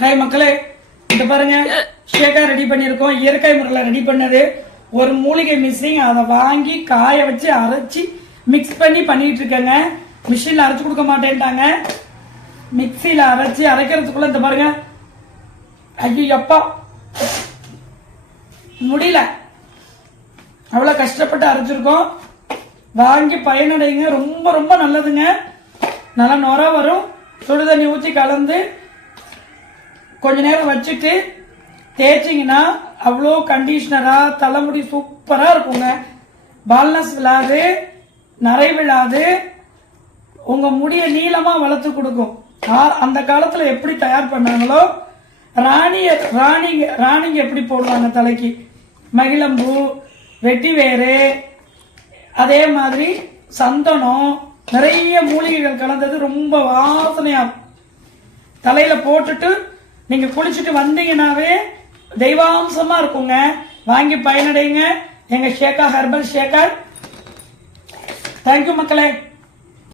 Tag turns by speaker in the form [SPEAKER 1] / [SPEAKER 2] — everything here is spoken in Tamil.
[SPEAKER 1] ஹாய் மக்களே இந்த பாருங்க. ஷேக்கா ரெடி பண்ணியிருக்கோம். இயற்கை முறையில் ரெடி பண்ணது. ஒரு மூலிகை மிஸ்ஸிங் அதை வாங்கி காய வச்சு அரைச்சி மிக்ஸ் பண்ணி பண்ணிட்டு இருக்கேங்க. மிஷினில் அரைச்சு கொடுக்க மாட்டேன்ட்டாங்க. மிக்சியில் அரைச்சி அரைக்கிறதுக்குள்ள இந்த பாருங்க. ஐயோ அப்பா முடியல. அவ்வளோ கஷ்டப்பட்டு அரைச்சிருக்கோம். வாங்கி பயனடைங்க. ரொம்ப ரொம்ப நல்லதுங்க. நல்லா நுர வரும். சுடு தண்ணி ஊற்றி கலந்து கொஞ்ச நேரம் வச்சுட்டு தேய்ச்சிங்கன்னா அவ்வளோ கண்டிஷ்னராக தலைமுடி சூப்பராக இருக்குங்க. பால்னஸ் விழாது நரை விழாது. உங்கள் முடியை நீளமாக வளர்த்து கொடுக்கும். ஆ- அந்த காலத்தில் எப்படி தயார் பண்ணாங்களோ ராணிய ராணிங்க ராணிங்க எப்படி போடுவாங்க தலைக்கு? மகிழம்பூ வெட்டி வேறு அதே மாதிரி சந்தனம் நிறைய மூலிகைகள் கலந்தது ரொம்ப வாசனையாக தலையில் போட்டுட்டு நீங்க குளிச்சுட்டு வந்தீங்கன்னாவே தெய்வாம்சமா இருக்குங்க. வாங்கி பயனடைங்க. எங்க ஷேகா ஹெர்பல் ஷேகர் தேங்க்யூ மக்களே.